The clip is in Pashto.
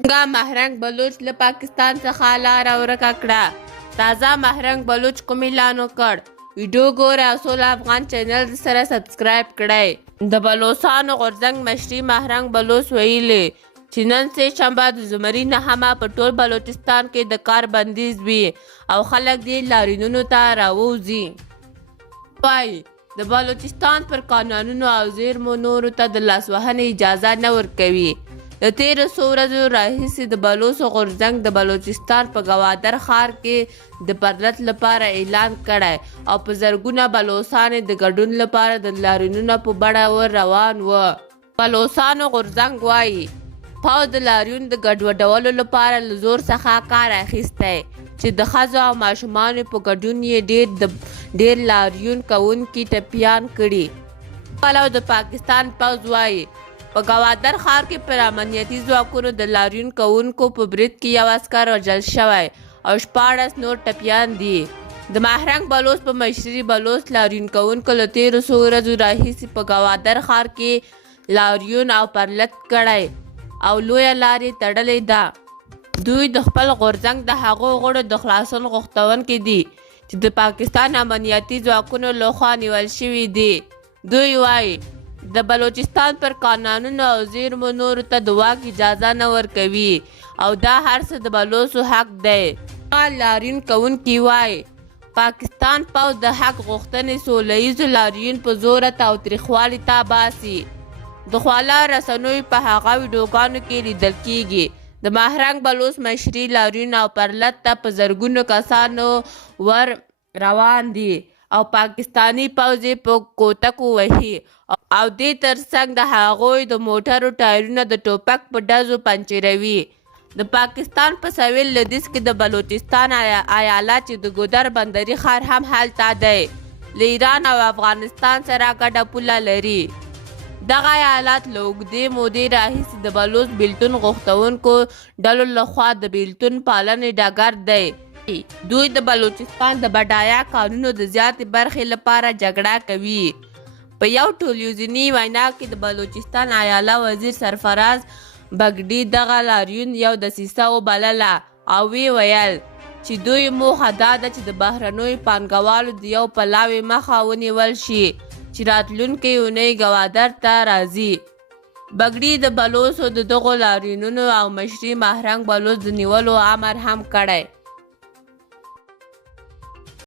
څنګه مهرنګ بلوچ له پاکستان څخه لاره ورکه کړه. تازه مهرنګ بلوچ کوم اعلان وکړ؟ ویډیو ګوره او سوله افغان چینل سره سبسکرایب کړئ. د بلوڅانو غورځنګ مشري مهرنګ بلوچ ویلي چې نن سه شنبه د زمري نهمه په ټول بلوچستان کې د کار بندیز وي او خلک دې لاریونونو ته راووځي. وایي د بلوچستان پر قانونونو او زیرمو نورو ته د لاسوهنې اجازه نه ورکوي. د تیرو څو ورځو راهیسې د بلوڅو غورځنګ د بلوچستان په ګوادر ښار کې د پرلط لپاره اعلان کړی او په زرګونه بلوڅان د ګډون لپاره د لاریونونو په بڼه ور روان وو. بلوڅانو غورځنګ وایي پوځ د لاریون د ګډوډولو لپاره له زور څخه کار اخیستی چې د ښځو او ماشومانو په ګډون یې ډېر لاریون کوونکي ټپیان کړي. پلو د پاکستان پوځ وایي په ګوادر ښار کې پر امنیتي ځواکونو د لاریون کوونکو په برید کې یو عسکر وژل شوی او 14 نور ټپیان دي. د مهرنګ بلوچ په مشري بلوچ لاریون کوونکو له تیرو څو ورځو راهیسې په ګوادر ښار کې لاریون او پرلط کړی او لویه لارې تړلې ده. دوی د خپل غورځنګ د هغو غړو د خلاصون غوښتونکي دي چې د پاکستان امنیتي ځواکونو لخوا نیول شوي دي. دوی وایي د بلوچستان پر قانونونو او زیرمو نورو ته د واک اجازه نه ورکوي او دا هر څه د بلوڅو حق دی. لاریون کوونکي وایي پاکستان پوځ د حق غوښتنې سوله ییزو لاریون په زوره تاوتریخوالي ته باسي. د خواله رسنیو په هغه ویډیوګانو کې لیدل کیږي د مهرنګ بلوچ مشري لاریون او پرلط ته په زرګونو کسانو ور روان دي او پاکستانی پوځ په کوتکو وهي او دې ترڅنګ د هغوی د موټرو ټایرونه د ټوپک په ډزو پنچروي. د پاکستان په سویل لویدیځ کې د بلوچستان ایالت چې د ګودر بندري ښار هم هلته دی له ایران او افغانستان سره ګډه پوله لري. دغه ایالت له اوږدې مودې راهیسې د بلوچ بیلتون غوښتونکو ډلو لخوا د بیلتون پالنې ډګر دی. دوی د بلوچستان د بډایه کانونو د زیاتې برخې لپاره جګړه کوي. په یو ټلویزیوني وینا کې د بلوچستان ایاله وزیر سرفراز بګډي دغه لاریون یو دسیسه وبلله او ویل چې دوی موخه دا ده چې د بهرنیو پانګوالو د یو پلاوي مخه ونیول شي چې راتلونکې اونۍ ګوادر ته راځي. بګډي د بلوڅو د دغو لاریونونو او مشري مهرنګ بلوچ د نیولو امر هم کړی.